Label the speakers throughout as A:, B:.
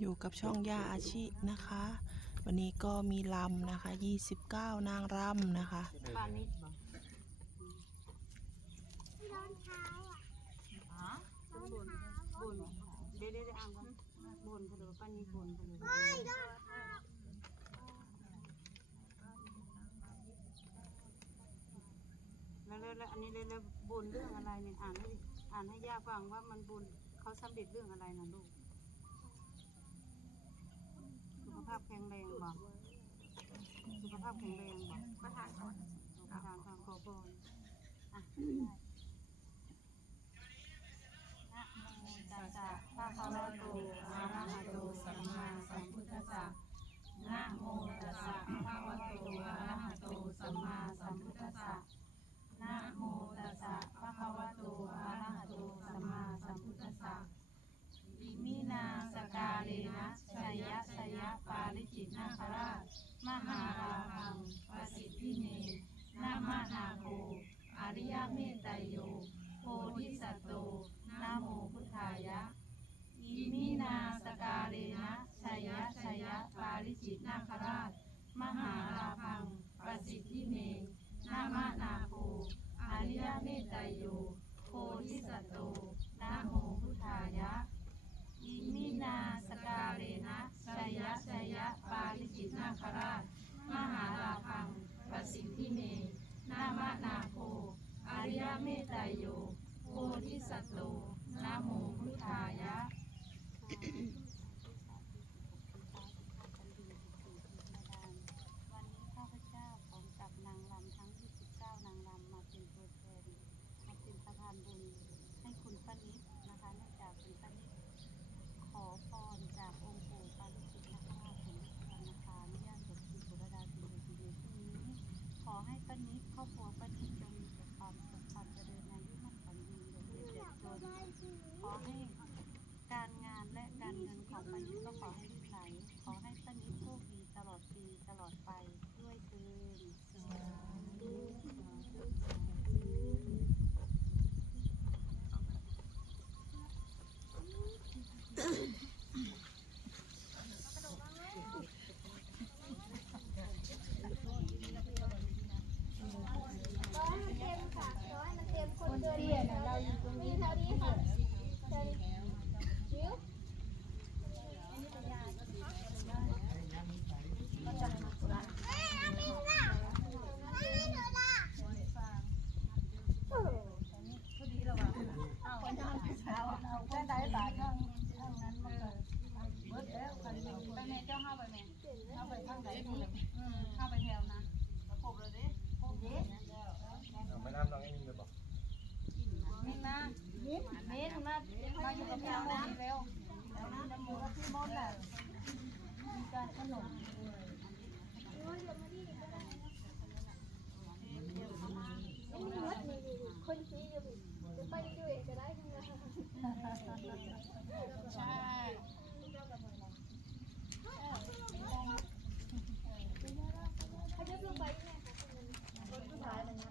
A: อยู่กับช่องย่าอาชินะคะ วันนี้ก็มีลำนะคะ 29 นางรำนะคะ
B: บ้านนี้บอก
C: ร้อนเท้าอะ
B: อ๋อ
C: ร้อน
B: บุญ
C: เท้า
B: บุญเดี๋ยวเดี๋ยวอ่านก่อนบุญเพนเดอป้านี้บุญเพนเดอ
C: เฮ้ยร้อนเท้า
B: แล้วแล้วอันนี้แล้วแล้วบุญเรื่องอะไรเนี่ยอ่านให้อ่านให้ย่าฟังว่ามันบุญเขาสำเร็จเรื่องอะไรนะลูกสุข ภาพแข็งแรงบ่สุขภาพแข็งแรงบ่ประทานก่อนประทานก่อนขอพรอะนะโมตัสสะภะคะวะโตอะระหะโตสัมมาสัมพุทธัสสะนะโมตัสสะภะคะวะโตอะระหะโตสัมมาสัมพุทธัสสะ อิมินาสกาเลนะชัยยะชัยยะปาริจิตนาคราช มหาราพังประสิทธิเนนามานาโคอ ริยเมตไตโยโพธิสัตว นะน้ำ
D: มูก
B: ที่มดแหละมีการขนม
C: โอ้ยเดี๋ยวมาดิก็ได้นะยังมีมดนี่นี่นี่คนชี้อยู่พี่จะไปด้วยก็ได้ทั้งนั้น
B: ใช่
C: เขาจะลงไปเนี่ยค่ะรถผู้ชายเลยนะ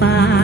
E: bye.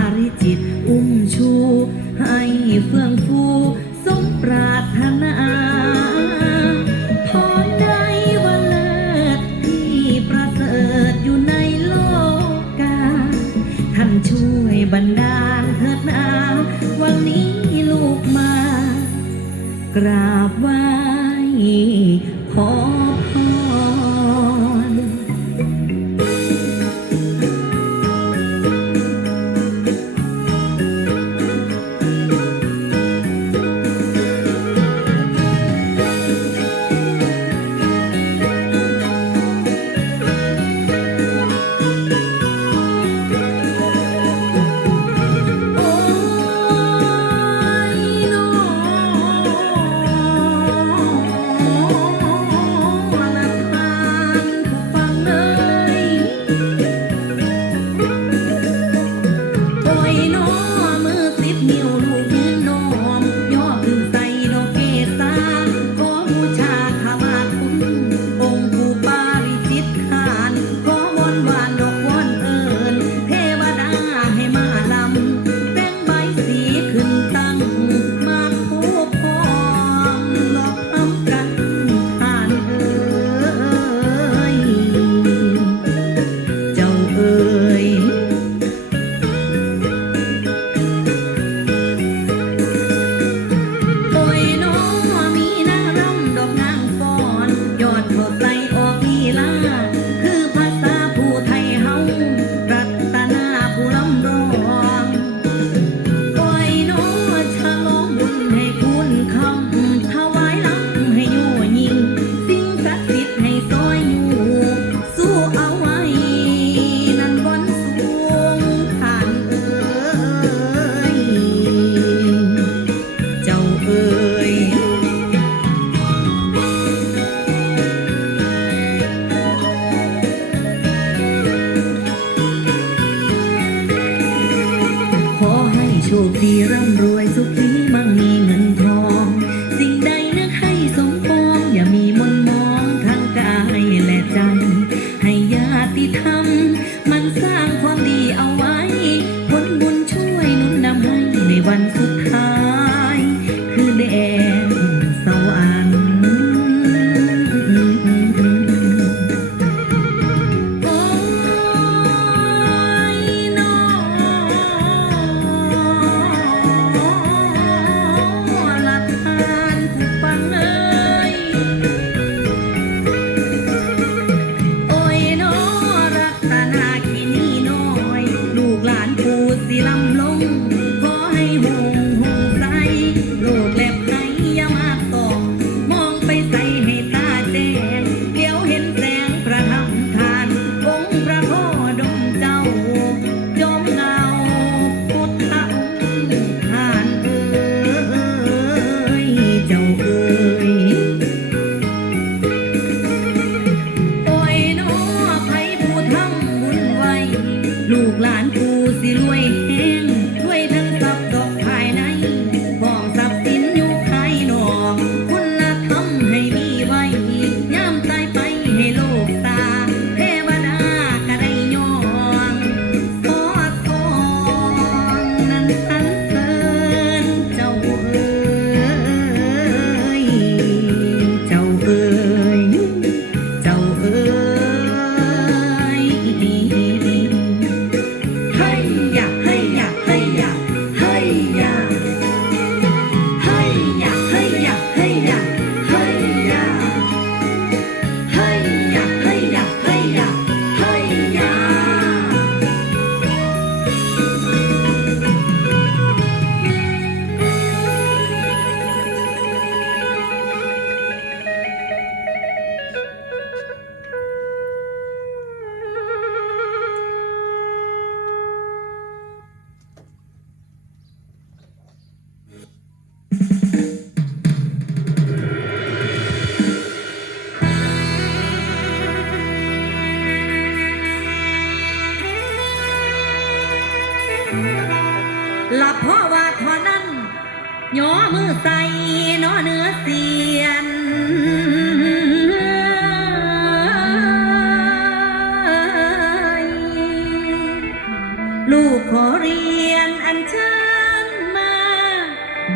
E: วันสุดท้าย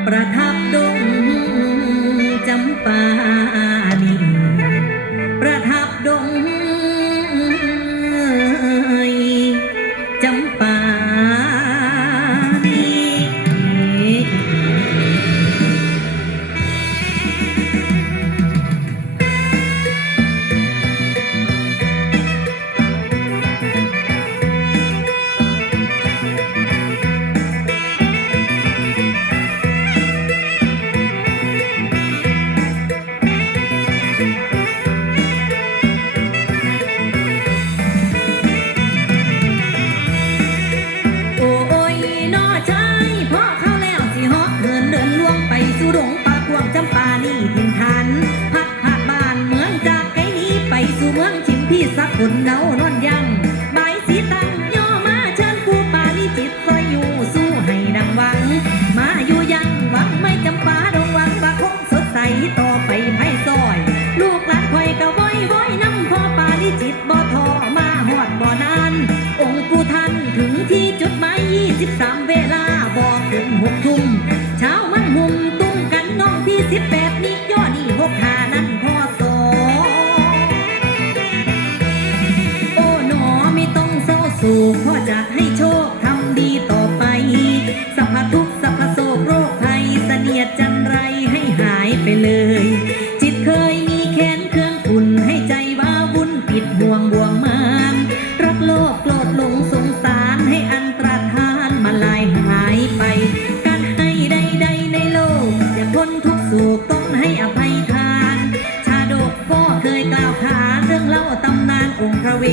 E: ประทับดงจำปา น้องที่18นี่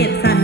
E: อ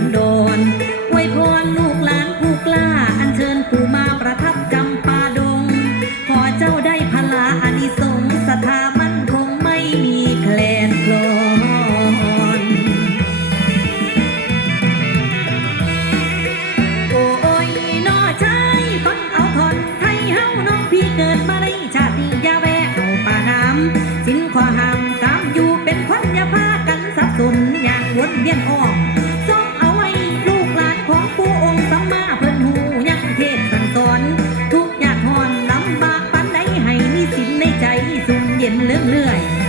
E: เย็นเลื่องเลื่อย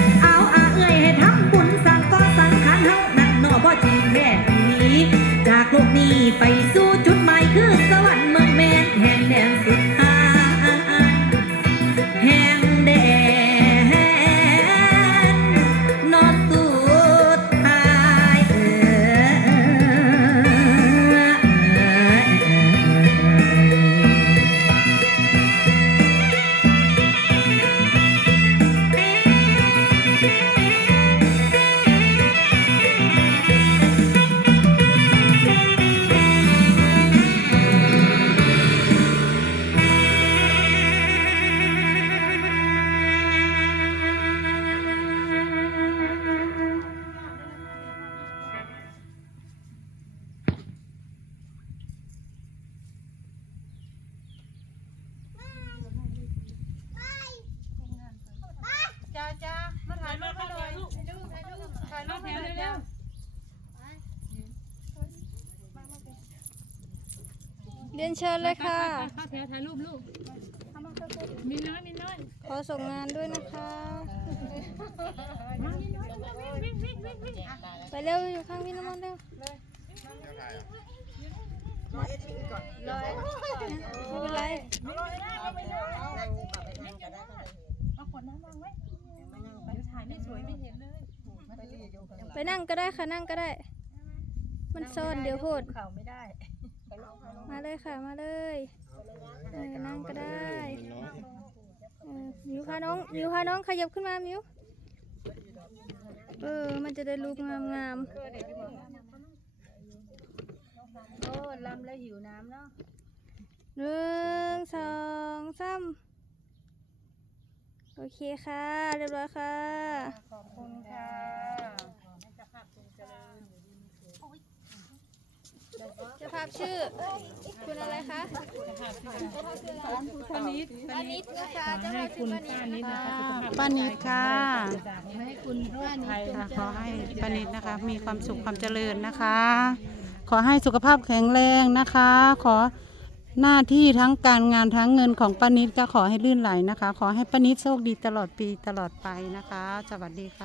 C: เชิญเลยค่ะ
B: เข้าแถวถ่ายรูปลูกมีน้อยมีน้อย
C: ขอส่งงานด้วยนะคะไปเร็วอยู่ข้างพี่น้ำมันเร็วไม่เป็นไร
B: เอาขวดน้ำวางไว้เดี๋ยวถ่ายไม่สวยไม่เห็นเลย
C: ไปนั่งก็ได้ค่ะนั่งก็ได้ มันซ่อนเดี๋ยวโพด
B: เข่าไม่ได้
C: มาเลยค่ะมาเลยเออนั่งก็ได้เออมิวพาน้องมิวพาน้องขยับขึ้นมามิวเออมันจะได้รูปงามงาม
B: โอ้ลำแล้วหิวน้ำเนาะ
C: ๆหนึ่งสองสามโอเคค่ะ เรียบร้อยค่ะ
B: ขอบคุณค่ะ
C: เจะภาพชื่อ คุณอะไรคะป้านิดป้านิดนะคะเจ้าภาพชื่อป้านิดนะคะ
F: ป้านิดค่ะ
B: ให้คุณป้านิด
F: ค่ะขอให้ป้านิดนะคะ มีความสุขความเจริญนะคะ ขอให้สุขภาพแข็งแรงนะคะ ขอหน้าที่ทั้งการงานทั้งเงินของป้านิดก็ขอให้ลื่นไหลนะคะ ขอให้ป้านิดโชคดีตลอดปีตลอดไปนะคะ สวัสดีค่ะ